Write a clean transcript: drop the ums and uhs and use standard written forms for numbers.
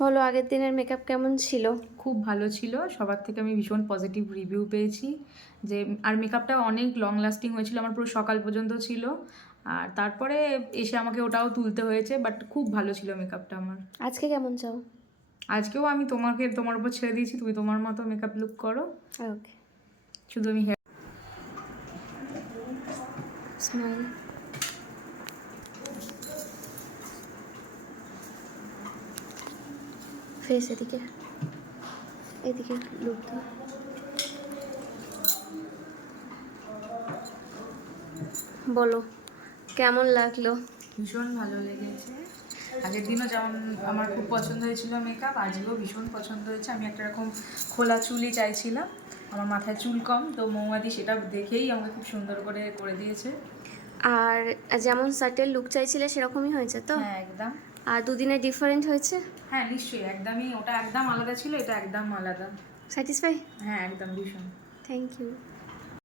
বলো আগের দিনের মেকআপ কেমন ছিল? খুব ভালো ছিল, সবার থেকে আমি ভীষণ পজিটিভ রিভিউ পেয়েছি। যে আর মেকআপটা অনেক লং লাস্টিং হয়েছিল, আমার পুরো সকাল পর্যন্ত ছিল। আর তারপরে এসে আমাকে ওটাও তুলতে হয়েছে, বাট খুব ভালো ছিল মেকআপটা আমার। আজকে কেমন চাও? আজকেও আমি তোমার উপর ছেড়ে দিয়েছি, তুমি তোমার মতো মেকআপ লুক করো। ওকে, শুধু আমি স্মাইল। ফেস এদিকে, এদিকে লুক দাও। বলো কেমন লাগলো? ভীষণ ভালো লেগেছে। আগের দিনও যেমন আমার খুব পছন্দ হয়েছিল মেকআপ, আজকেও ভীষণ পছন্দ হয়েছে। আমি একটা রকম খোলা চুলই চাইছিলাম, আমার মাথায় চুল কম, তো মৌমাদি সেটা দেখেই আমাকে খুব সুন্দর করে করে দিয়েছে। আর যেমন সাটেল লুক চাইছিলে সেরকমই হয়েছে তো? হ্যাঁ একদম। আর দুদিনে ডিফারেন্ট হয়েছে? হ্যাঁ নিশ্চয়ই, একদমই। ওটা একদম আলাদা ছিল, এটা একদম আলাদা। স্যাটিসফাই? হ্যাঁ একদম ভীষণ। Thank you.